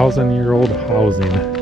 1,000-year-old housing.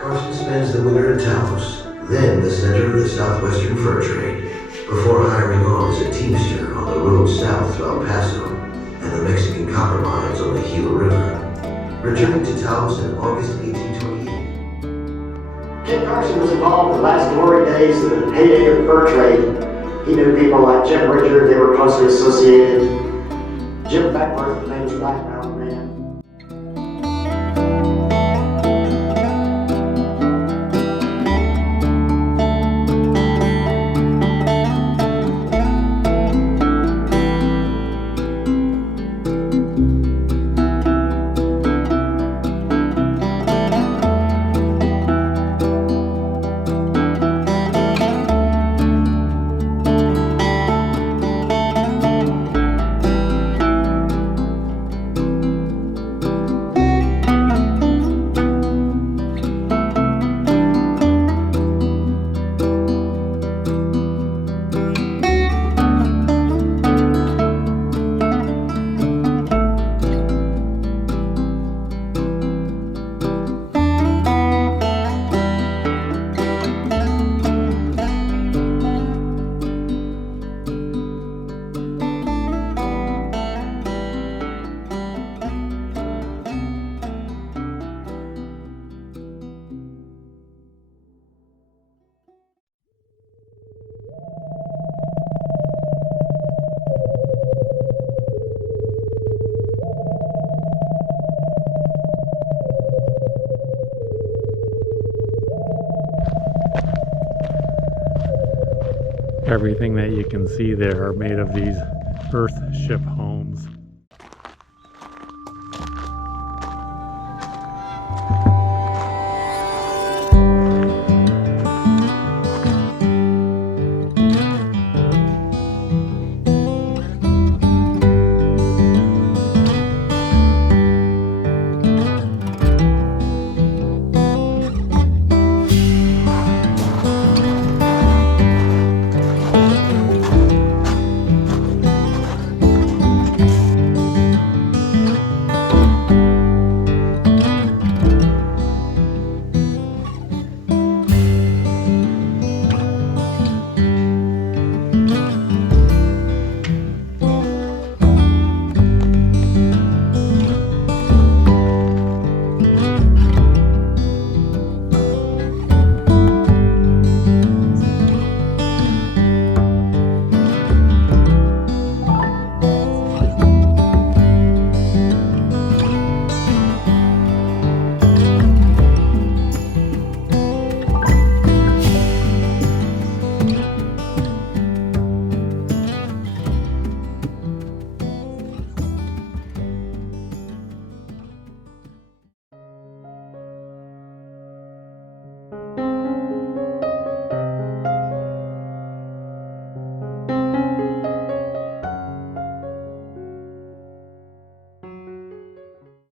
Carson spends the winter in Taos, then the center of the southwestern fur trade, before hiring on as a teamster on the road south to El Paso and the Mexican copper mines on the Gila River, returning to Taos in August 1828. Kit Carson was involved in the last glory days of the heyday of fur trade. He knew people like Jim Richard, they were closely associated. Jim Beckworth, the famous Black Mountain Man. Everything that you can see there are made of these Earthship